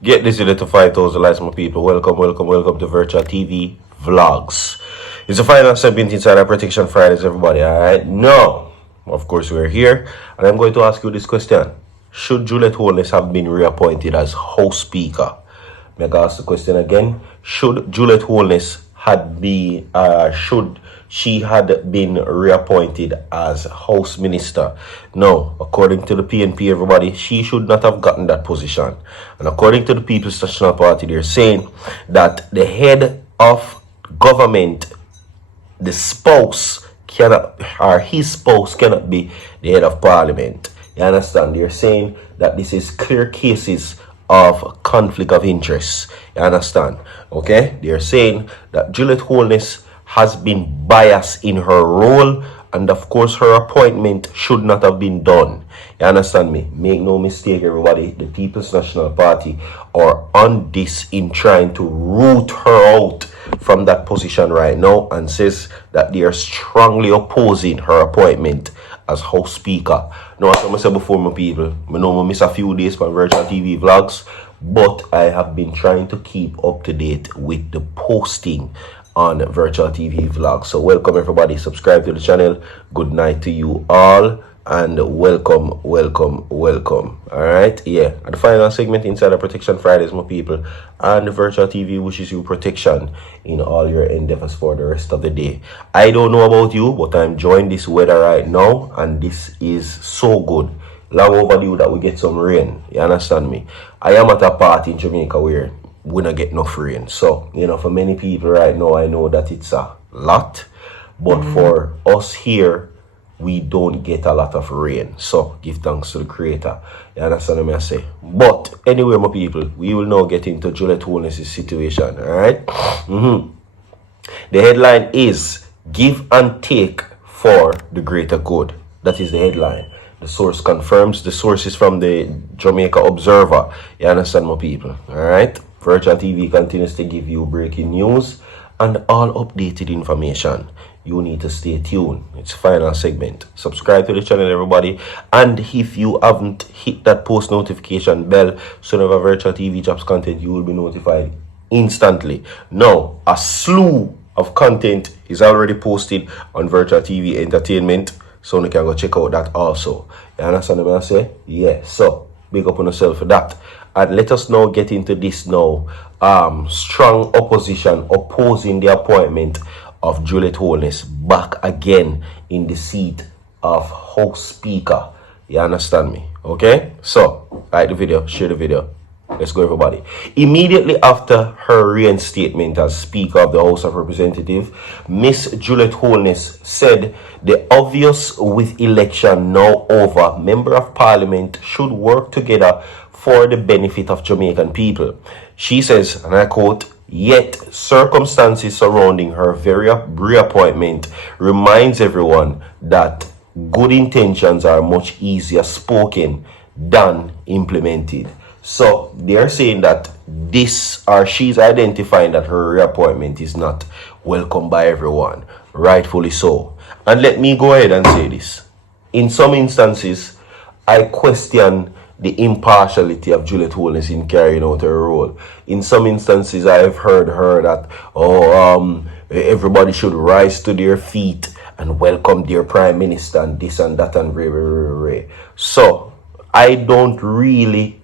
Get this to 5,000 likes, my people. Welcome to Virtual TV Vlogs. It's the final segment inside our Protection Fridays, everybody. Alright, now, of course, we're here, and I'm going to ask you this question: should Juliet Holness have been reappointed as House Speaker? May I ask the question again? Should Juliet Holness should she had been reappointed as House Minister? No, according to the PNP, everybody, she should not have gotten that position. And according to the People's National Party, they're saying that the head of government, the spouse, cannot, or his spouse cannot be the head of parliament. You understand? They're saying that this is clear cases of conflict of interest. You understand? Okay? They're saying that Juliet Holness has been biased in her role, and of course her appointment should not have been done. You understand me? Make no mistake, everybody, the People's National Party are on this in trying to root her out from that position right now, and says that they are strongly opposing her appointment as House Speaker. Now, as I said before, my people, I know I miss a few days for Virtual TV Vlogs, but I have been trying to keep up to date with the posting on Virtual TV Vlogs. So welcome, everybody. Subscribe to the channel. Good night to you all, and welcome. All right, yeah, at the final segment inside the Protection Fridays, my people, and Virtual TV wishes you protection in all your endeavors for the rest of the day. I don't know about you, but I'm enjoying this weather right now, and this is so good. Long overdue that we get some rain. You understand me? I am at a party in Jamaica where we don't get enough rain. So, you know, for many people right now, I know that it's a lot, but for us here, we don't get a lot of rain. So give thanks to the Creator. You understand what I say? But anyway, my people, we will now get into Juliet Holness' situation. All right. The headline is "Give and Take for the Greater Good." That is the headline. The source confirms. The source is from the Jamaica Observer. You understand, my people? All right. Virtual TV continues to give you breaking news and all updated information. You need to stay tuned. It's final segment. Subscribe to the channel, everybody. And if you haven't hit that post notification bell, so whenever Virtual TV drops content, you will be notified instantly. Now, a slew of content is already posted on Virtual TV Entertainment, so you can go check out that also. You understand what I say? Yeah. So big up on yourself for that. And let us now get into this now. Strong opposition opposing the appointment of Juliet Holness back again in the seat of House Speaker. You understand me? Okay? So, like the video, share the video. Let's go, everybody. Immediately after her reinstatement as Speaker of the House of Representatives, Miss Juliet Holness said the obvious with election now over, Member of Parliament should work together for the benefit of Jamaican people. She says, and I quote, "Yet circumstances surrounding her very reappointment reminds everyone that good intentions are much easier spoken than implemented." So they're saying that this, or she's identifying that her reappointment is not welcome by everyone, rightfully so. And let me go ahead and say this. In some instances, I question the impartiality of Juliet Holness in carrying out her role. In some instances, I've heard her that, everybody should rise to their feet and welcome their prime minister and this and that and re. So I don't really,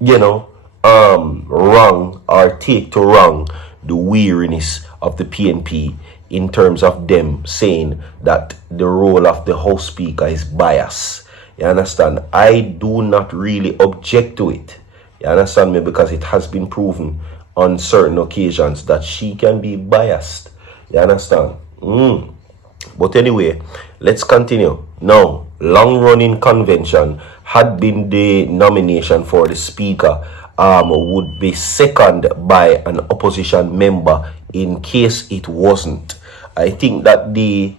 wrong or take to wrong the weariness of the PNP in terms of them saying that the role of the House Speaker is biased. You understand? I do not really object to it. You understand me? Because it has been proven on certain occasions that she can be biased. You understand? But anyway, let's continue. Now, long-running convention had been the nomination for the Speaker would be seconded by an opposition member in case it wasn't. I think that the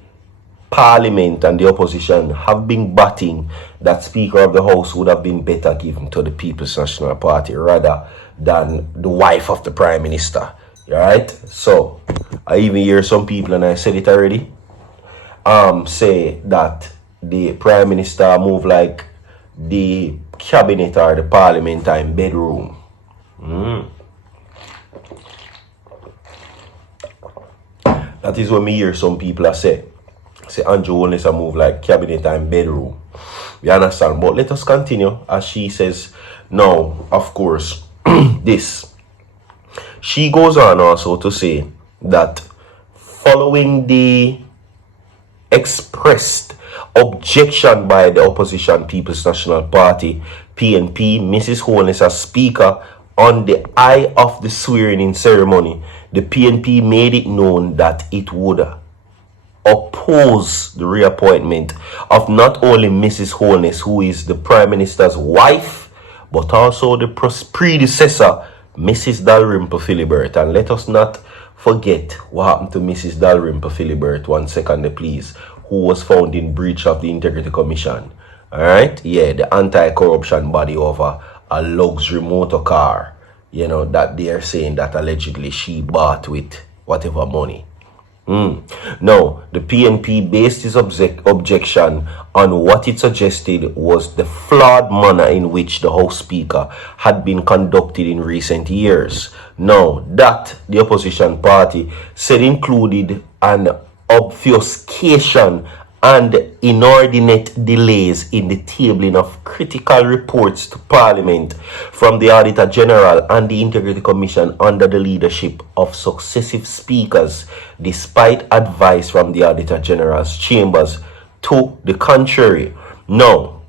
Parliament and the opposition have been batting that Speaker of the House would have been better given to the People's National Party rather than the wife of the Prime Minister. Right? So I even hear some people, and I said it already, say that the Prime Minister move like the cabinet or the Parliament in bedroom. That is what me hear some people are say. Say Andrew Holness a move like cabinet and bedroom. You understand? But let us continue as she says, now, of course, this. She goes on also to say that following the expressed objection by the opposition People's National Party, PNP, Mrs. Holness as speaker on the eve of the swearing-in ceremony, the PNP made it known that it would oppose the reappointment of not only Mrs. Holness, who is the Prime Minister's wife, but also the predecessor, Mrs. Dalrymple Philibert. And let us not forget what happened to Mrs. Dalrymple Philibert, 1 second please, who was found in breach of the Integrity Commission. Alright? Yeah, the anti-corruption body over a luxury motor car, you know, that they are saying that allegedly she bought with whatever money. Now, the PNP based its objection on what it suggested was the flawed manner in which the House Speaker had been conducted in recent years. Now, that the opposition party said included an obfuscation and inordinate delays in the tabling of critical reports to Parliament from the Auditor General and the Integrity Commission under the leadership of successive speakers, despite advice from the Auditor General's chambers to the contrary. Now,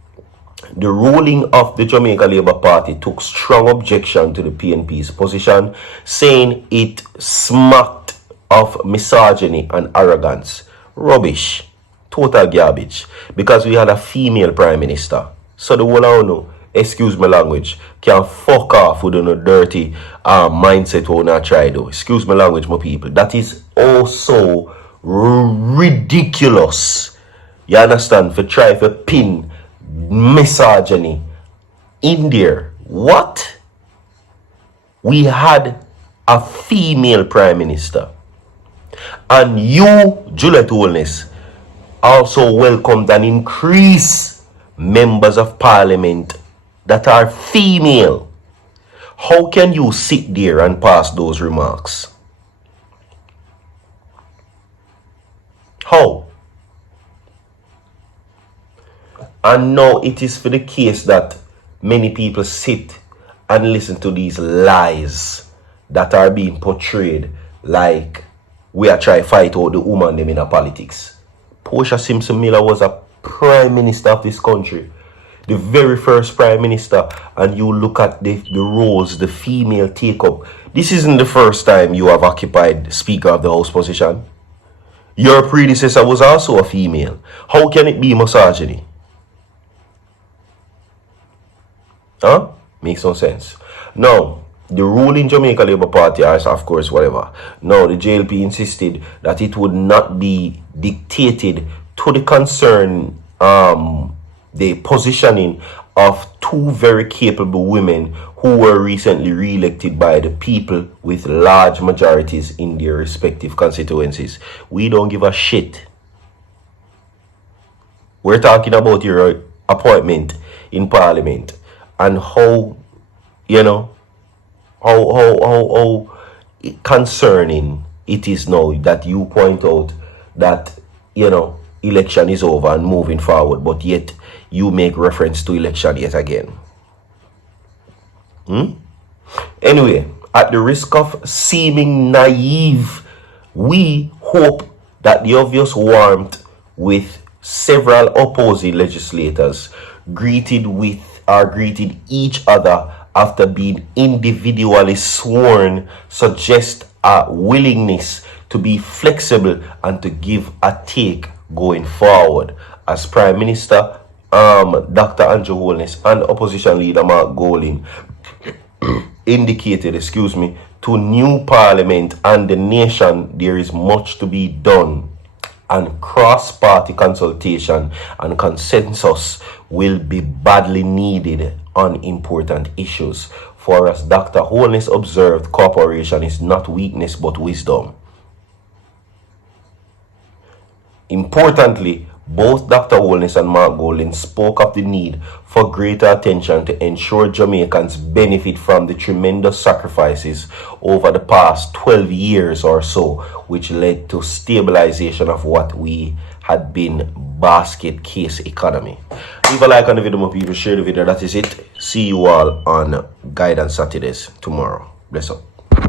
the ruling of the Jamaica Labour Party took strong objection to the PNP's position, saying it smacked of misogyny and arrogance. Rubbish. Total garbage, because we had a female prime minister. So the whole I don't know, excuse my language, can fuck off with a dirty mindset when I try to. Excuse my language, my people. That is also ridiculous. You understand? For try to pin misogyny in there. What? We had a female prime minister, and you, Juliet Holness, also welcomed an increase members of parliament that are female. How can you sit there and pass those remarks? How? And now it is for the case that many people sit and listen to these lies that are being portrayed like we are trying to fight out the woman them in a politics. Portia Simpson Miller was a prime minister of this country, the very first prime minister, and you look at the roles the female take up. This isn't the first time you have occupied Speaker of the House position. Your predecessor was also a female. How can it be misogyny? Huh? Makes no sense. Now, the ruling Jamaica Labour Party, of course, whatever. Now, the JLP insisted that it would not be dictated to the concern, the positioning of two very capable women who were recently re-elected by the people with large majorities in their respective constituencies. We don't give a shit. We're talking about your appointment in Parliament and how, you know, how concerning it is now that you point out that, you know, election is over and moving forward, but yet you make reference to election yet again. Anyway, at the risk of seeming naive, we hope that the obvious warmth with several opposing legislators greeted each other after being individually sworn suggests a willingness to be flexible and to give a take going forward. As Prime Minister Dr. Andrew Holness and Opposition Leader Mark Golding indicated, to new Parliament and the nation, there is much to be done, and cross-party consultation and consensus will be badly needed on important issues. For as Dr. Holness observed, cooperation is not weakness but wisdom. Importantly, Both Dr. Holness and Mark Golding spoke of the need for greater attention to ensure Jamaicans benefit from the tremendous sacrifices over the past 12 years or so, which led to stabilization of what we had been basket case economy. Leave a like on the video, my people. Share the video. That is it. See you all on Guidance Saturdays tomorrow. Bless up.